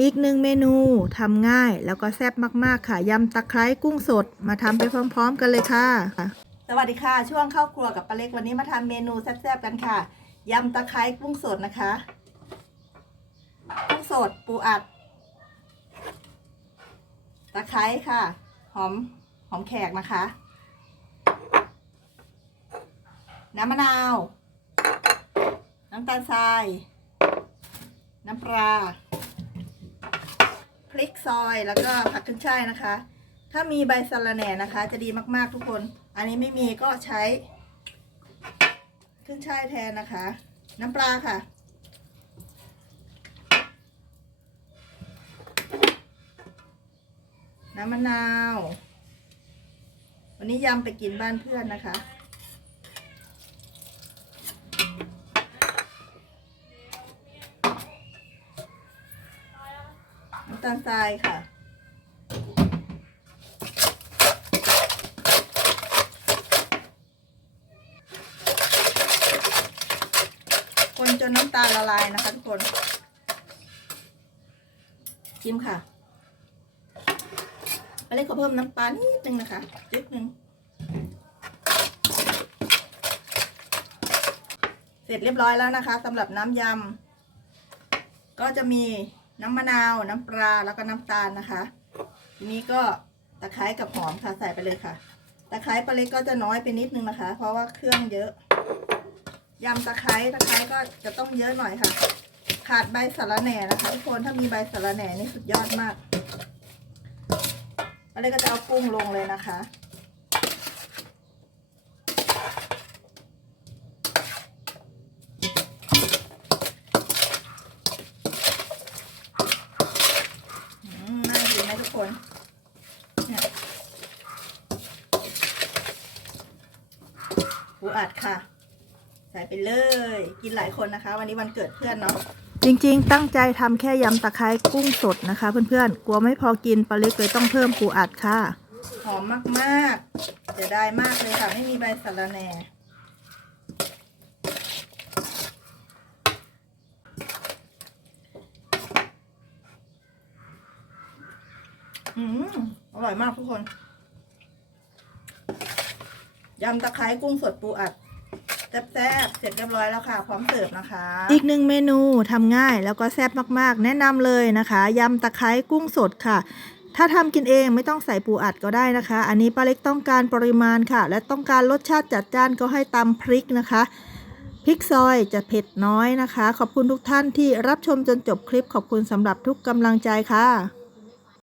อีกหนึ่งเมนูทำง่ายแล้วก็แซ่บมากๆค่ะยำตะไคร้กุ้งสดมาทำไปพร้อม ๆ กันเลยค่ะ สวัสดีค่ะ ช่วงเข้าครัวกับป้าเล็กวันนี้มาทำเมนูแซ่บๆกันค่ะยำตะไคร้กุ้งสดนะคะกุ้งสดปูอัด ตะไคร้ค่ะ หอมหอมแขกนะคะ น้ำมะนาว น้ำตาลทราย น้ำปลา ซอยแล้วก็ผักขึ้นช่ายนะคะ ถ้ามีใบสะระแหน่นะคะ จะดีมากๆทุกคน อันนี้ไม่มีก็ใช้ ขึ้นช่ายแทนนะคะ น้ำปลาค่ะ น้ำมะนาว วันนี้ยำไปกินบ้านเพื่อนนะคะ ตาลทรายค่ะ คนจนน้ำตาลละลายนะคะทุกคนชิมค่ะไปเล็กขอเพิ่มน้ำปลานิดนึงนะคะนิดนึง เสร็จเรียบร้อยแล้วนะคะสำหรับน้ำยำ ก็จะมี น้ำมะนาว น้ำปลา แล้วก็น้ำตาลนะคะ ทีนี้ก็ตะไคร้กับหอมค่ะใส่ไปเลยค่ะ ตะไคร้ปลาเล็กก็จะน้อยไปนิดนึงนะคะ เพราะว่าเครื่องเยอะ ยำตะไคร้ตะไคร้ก็จะต้องเยอะหน่อยค่ะ ขาดใบสะระแหน่นะคะทุกคนถ้ามีใบสะระแหน่นี่สุดยอดมากปลาเล็กก็จะเอากุ้งลงเลยนะคะ อืมน่า กินไหมทุกคนเนี่ยปูอัดค่ะ ใส่ไปเลย กินหลายคนนะคะ วันนี้วันเกิดเพื่อนเนาะจริงๆ ตั้งใจทำแค่ยำตะไคร้กุ้งสดนะคะ เพื่อนๆ กลัวไม่พอกินปลาเล็กเลยต้องเพิ่มปูอัดค่ะ หอมมากๆจะได้มากเลยค่ะ ไม่มีใบสะระแหน่ อืมอร่อยมากทุกคน ยำตะไคร้กุ้งสดปูอัดแซ่บๆเสร็จเรียบร้อยแล้วค่ะ พร้อมเสิร์ฟนะคะ อีกหนึ่งเมนูทำง่ายแล้วก็แซ่บมากๆ แนะนำเลยนะคะยำตะไคร้กุ้งสดค่ะถ้าทำกินเองไม่ต้องใส่ปูอัดก็ได้นะคะ อันนี้ป้าเล็กต้องการปริมาณค่ะ และต้องการรสชาติจัดจ้านก็ให้ตำพริกนะคะ พริกซอยจะเผ็ดน้อยนะคะ ขอบคุณทุกท่านที่รับชมจนจบคลิปขอบคุณสำหรับทุกกำลังใจค่ะ